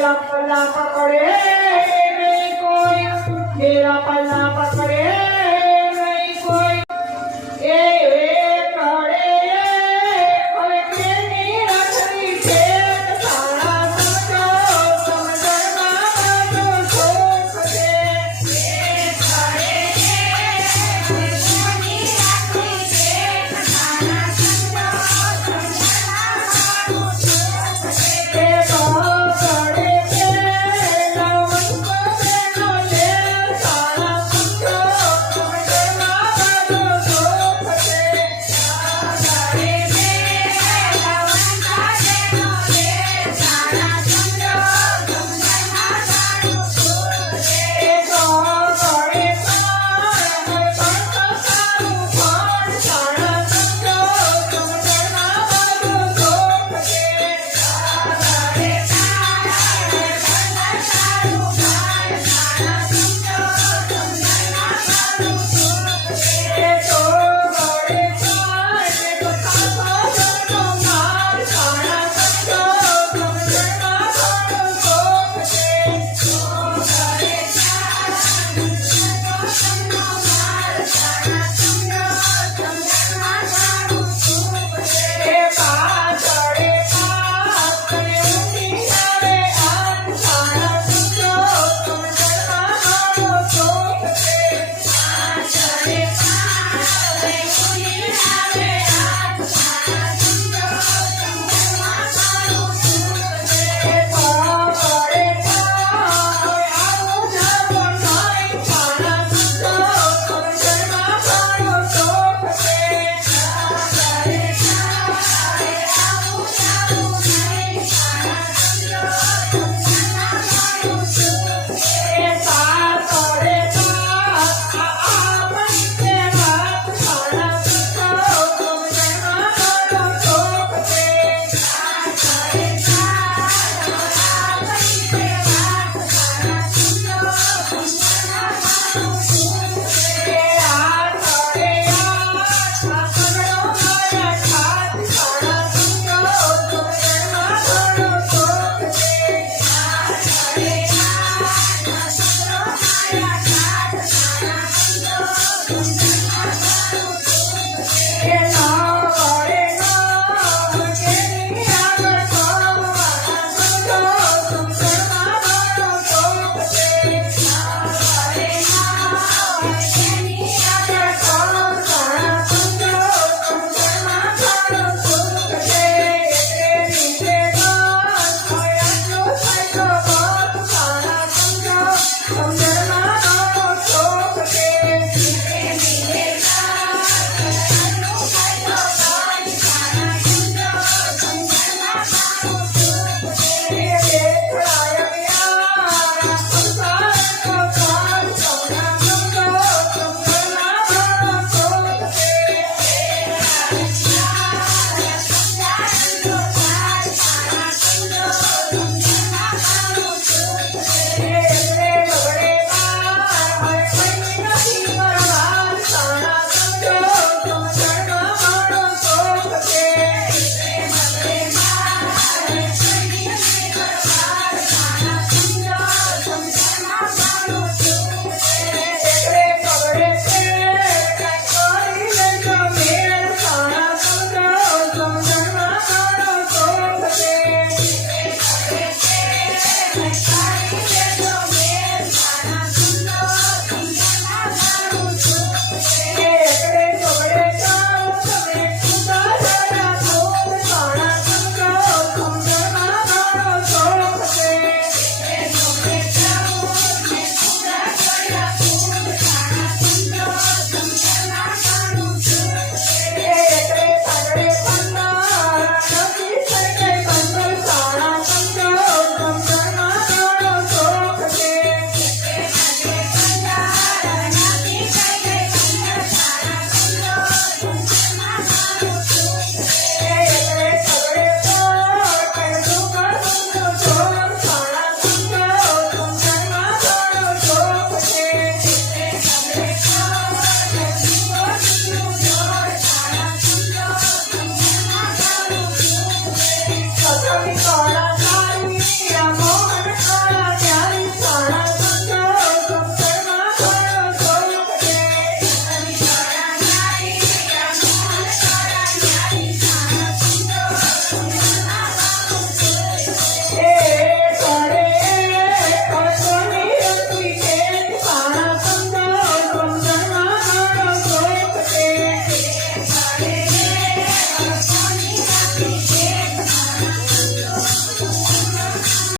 मेरा पल्ला पकड़े कोई मेरा पल्ला पकड़े